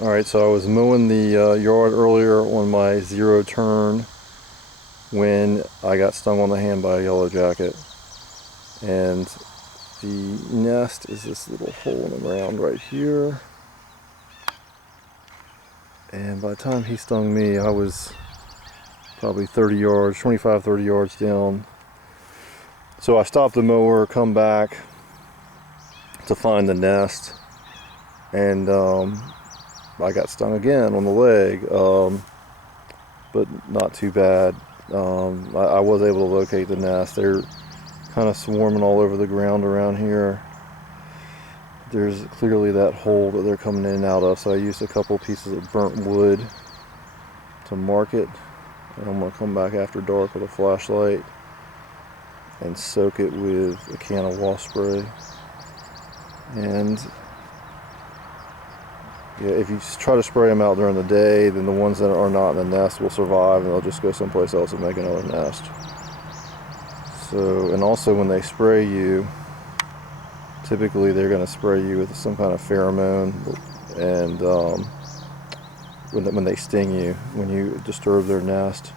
Alright, so I was mowing the yard earlier on my zero turn when I got stung on the hand by a yellow jacket. And the nest is this little hole in the ground right here. And by the time he stung me, I was probably 30 yards, 25, 30 yards down. So I stopped the mower, come back to find the nest, and I got stung again on the leg, but not too bad. I was able to locate the nest. They're kind of swarming all over the ground around here. There's clearly that hole that they're coming in and out of, so I used a couple pieces of burnt wood to mark it, and I'm going to come back after dark with a flashlight and soak it with a can of wasp spray. And yeah, if you try to spray them out during the day, then the ones that are not in the nest will survive and they'll just go someplace else and make another nest. So, and also when they spray you, typically they're going to spray you with some kind of pheromone, and when they sting you, when you disturb their nest,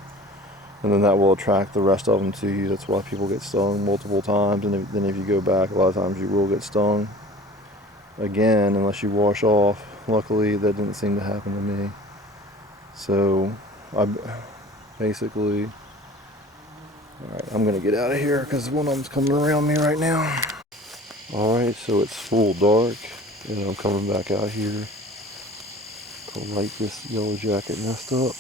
and then that will attract the rest of them to you. That's why people get stung multiple times, and then if you go back, a lot of times you will get stung again unless you wash off. Luckily that didn't seem to happen to me. So I basically, alright, I'm gonna get out of here because one of them's coming around me right now. Alright, so it's full dark and I'm coming back out here to light this yellow jacket nest up.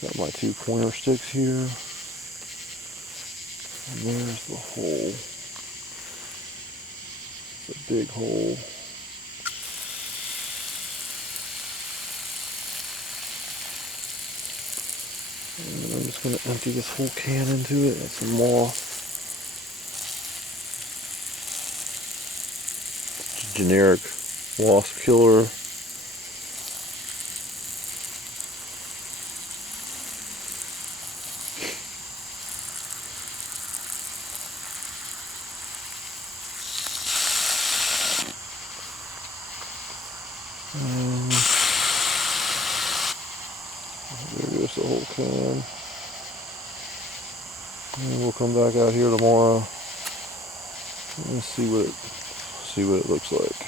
Got my 2 pointer sticks here. And there's the hole. It's a big hole. And I'm just going to empty this whole can into it. That's some moth. It's a generic wasp killer. There goes the whole can. And we'll come back out here tomorrow and see what it looks like.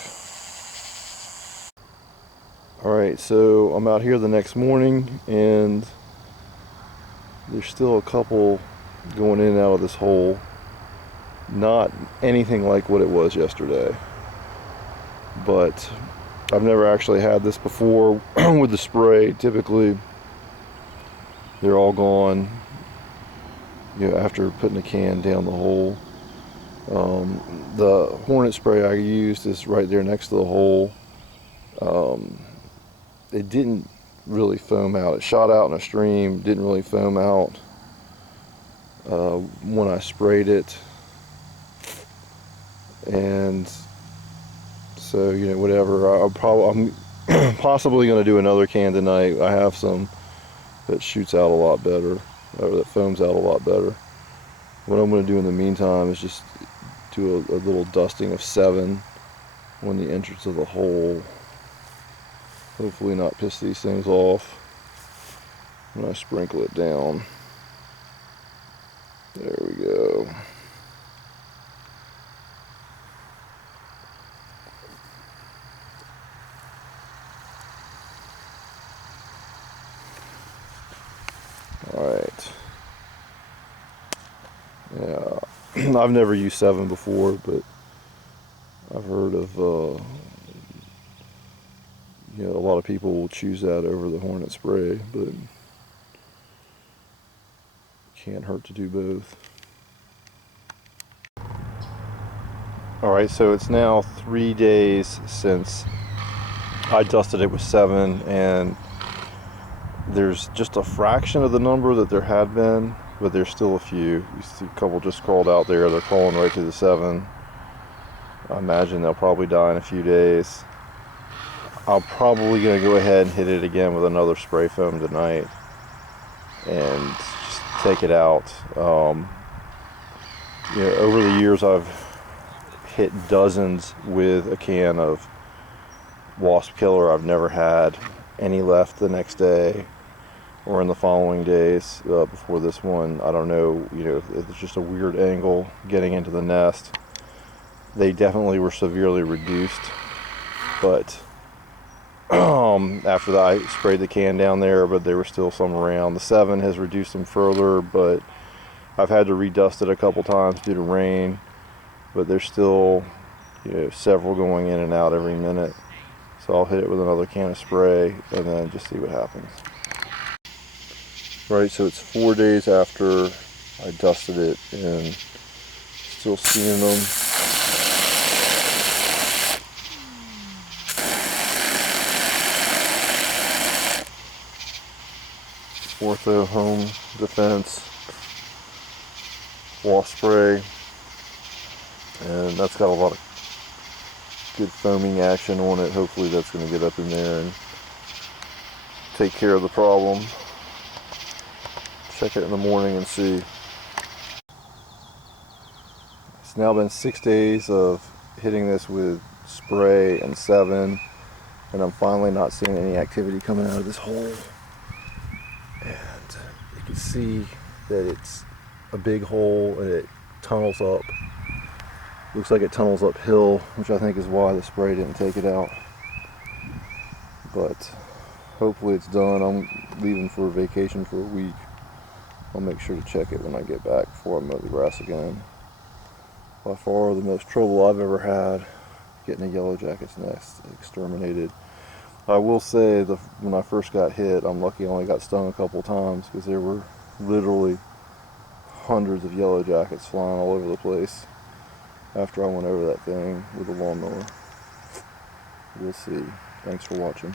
Alright, so I'm out here the next morning and there's still a couple going in and out of this hole. Not anything like what it was yesterday, but I've never actually had this before with the spray. Typically they're all gone, you know, after putting a can down the hole. The hornet spray I used is right there next to the hole. It didn't really foam out. It shot out in a stream, didn't really foam out when I sprayed it. And so, you know, whatever. I'm possibly going to do another can tonight. I have some that shoots out a lot better, or that foams out a lot better. What I'm going to do in the meantime is just do a little dusting of sevin on the entrance of the hole. Hopefully not piss these things off when I sprinkle it down. There we go. Alright. Yeah, I've never used sevin before, but I've heard of, you know, a lot of people will choose that over the hornet spray, but it can't hurt to do both. Alright, so it's now 3 days since I dusted it with sevin, and there's just a fraction of the number that there had been, but there's still a few. You see a couple just crawled out there. They're crawling right through the sevin. I imagine they'll probably die in a few days. I'm probably going to go ahead and hit it again with another spray foam tonight and just take it out. You know, over the years I've hit dozens with a can of wasp killer. I've never had any left the next day or in the following days before this one. I don't know, if it's just a weird angle getting into the nest. They definitely were severely reduced, but after that I sprayed the can down there, but there were still some around. The sevin has reduced them further, but I've had to redust it a couple times due to rain, but there's still several going in and out every minute. So I'll hit it with another can of spray and then just see what happens. Right, so it's 4 days after I dusted it and still seeing them. Ortho Home Defense wasp spray, and that's got a lot of good foaming action on it. Hopefully that's going to get up in there and take care of the problem. Check it in the morning and see. It's now been 6 days of hitting this with spray and sevin, and I'm finally not seeing any activity coming out of this hole. And you can see that it's a big hole and it tunnels up. Looks like it tunnels uphill, which I think is why the spray didn't take it out. But hopefully it's done. I'm leaving for a vacation for a week. I'll make sure to check it when I get back before I mow the grass again. By far the most trouble I've ever had getting a yellow jacket's nest exterminated. I will say when I first got hit, I'm lucky I only got stung a couple times, because there were literally hundreds of yellow jackets flying all over the place after I went over that thing with a lawnmower. We'll see. Thanks for watching.